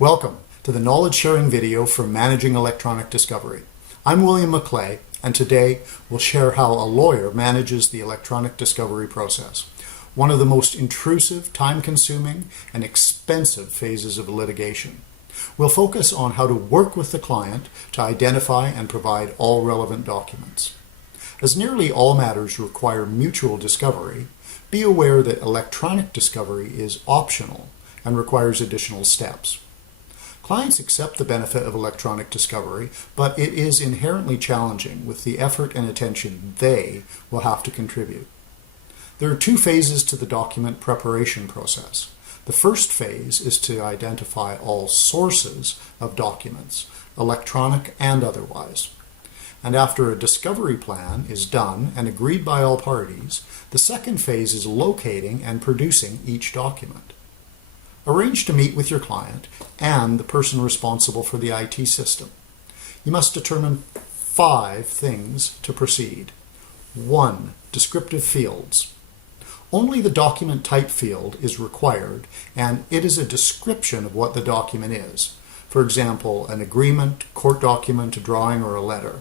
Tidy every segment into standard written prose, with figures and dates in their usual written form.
Welcome to the knowledge sharing video for managing electronic discovery. I'm William McClay, and today we'll share how a lawyer manages the electronic discovery process, one of the most intrusive, time-consuming, and expensive phases of litigation. We'll focus on how to work with the client to identify and provide all relevant documents. As nearly all matters require mutual discovery, be aware that electronic discovery is optional and requires additional steps. Clients accept the benefit of electronic discovery, but it is inherently challenging with the effort and attention they will have to contribute. There are two phases to the document preparation process. The first phase is to identify all sources of documents, electronic and otherwise. And after a discovery plan is done and agreed by all parties, the second phase is locating and producing each document. Arrange to meet with your client and the person responsible for the IT system. You must determine 5 things to proceed. 1. Descriptive fields. Only the document type field is required, and it is a description of what the document is. For example, an agreement, court document, a drawing, or a letter.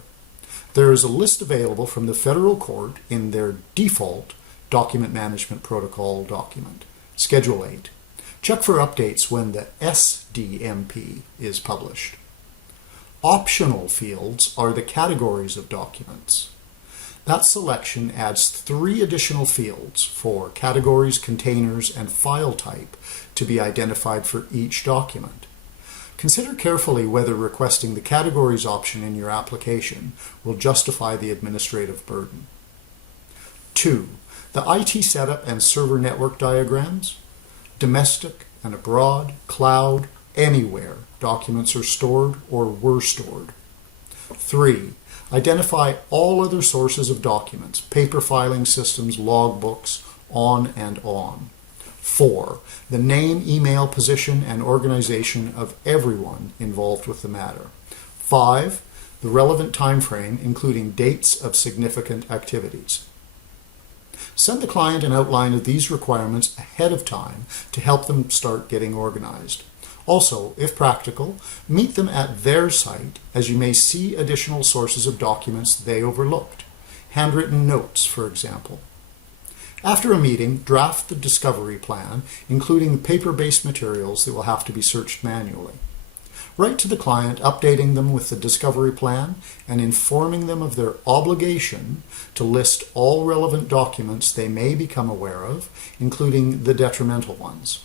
There is a list available from the federal court in their default Document Management Protocol document, Schedule 8. Check for updates when the SDMP is published. Optional fields are the categories of documents. That selection adds 3 additional fields for categories, containers, and file type to be identified for each document. Consider carefully whether requesting the categories option in your application will justify the administrative burden. 2. The IT setup and server network diagrams. Domestic and abroad, cloud, anywhere documents are stored or were stored. 3. Identify all other sources of documents, paper filing systems, logbooks, on and on. 4. The name, email, position, and organization of everyone involved with the matter. 5. The relevant time frame, including dates of significant activities. Send the client an outline of these requirements ahead of time to help them start getting organized. Also, if practical, meet them at their site as you may see additional sources of documents they overlooked. Handwritten notes, for example. After a meeting, draft the discovery plan, including paper-based materials that will have to be searched manually. Write to the client, updating them with the discovery plan and informing them of their obligation to list all relevant documents they may become aware of, including the detrimental ones,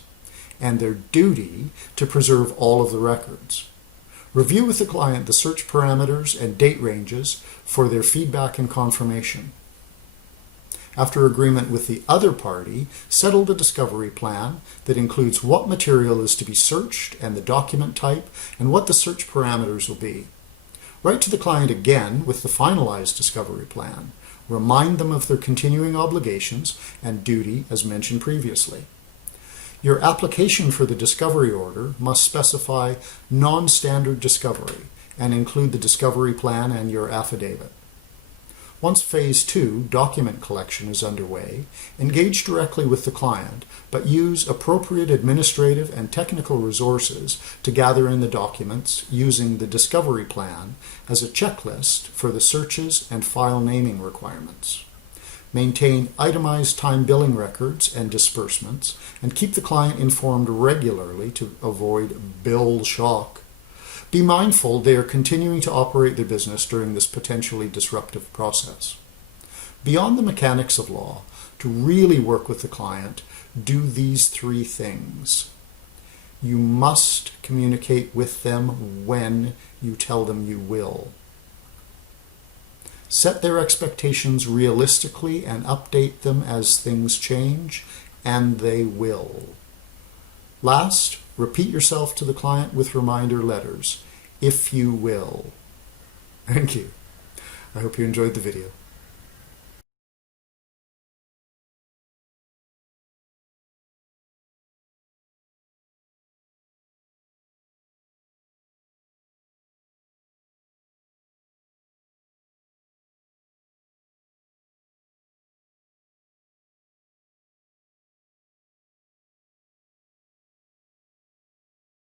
and their duty to preserve all of the records. Review with the client the search parameters and date ranges for their feedback and confirmation. After agreement with the other party, settle the discovery plan that includes what material is to be searched and the document type and what the search parameters will be. Write to the client again with the finalized discovery plan. Remind them of their continuing obligations and duty as mentioned previously. Your application for the discovery order must specify non-standard discovery and include the discovery plan and your affidavit. Once Phase 2, document collection, is underway, engage directly with the client, but use appropriate administrative and technical resources to gather in the documents using the discovery plan as a checklist for the searches and file naming requirements. Maintain itemized time billing records and disbursements, and keep the client informed regularly to avoid bill shock. Be mindful they are continuing to operate their business during this potentially disruptive process. Beyond the mechanics of law, to really work with the client, do these 3 things. You must communicate with them when you tell them you will. Set their expectations realistically and update them as things change, and they will. Last, repeat yourself to the client with reminder letters, if you will. Thank you. I hope you enjoyed the video.